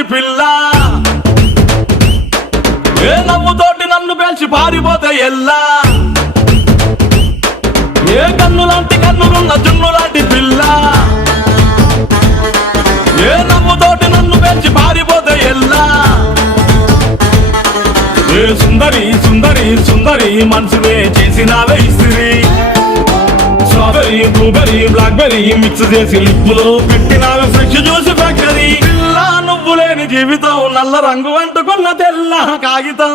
లాంటి పిల్ల ఏ నవ్వుతోటి నన్ను పేల్చి పారిపోతే ఎల్లా ఏ కన్ను లాంటి కన్నులున్న జున్ను లాంటి పిల్ల ఏ నవ్వుతోటి నన్ను పేల్చి పారిపోతే ఎల్లా ఏ సుందరి సుందరి సుందరి మనసువే చేసినావే ఇస్త్రీ స్ట్రాబెరీ బ్లూబెరీ బ్లాక్బెరీ మిక్స్ చేసి లిప్పులో పెట్టినావే ఫ్రెష్ జ్యూస్ ఫ్యాక్టరీ పిల్ల నువ్వు లేని జీవితం నల్ల రంగు అంటుకున్న తెల్ల కాగితం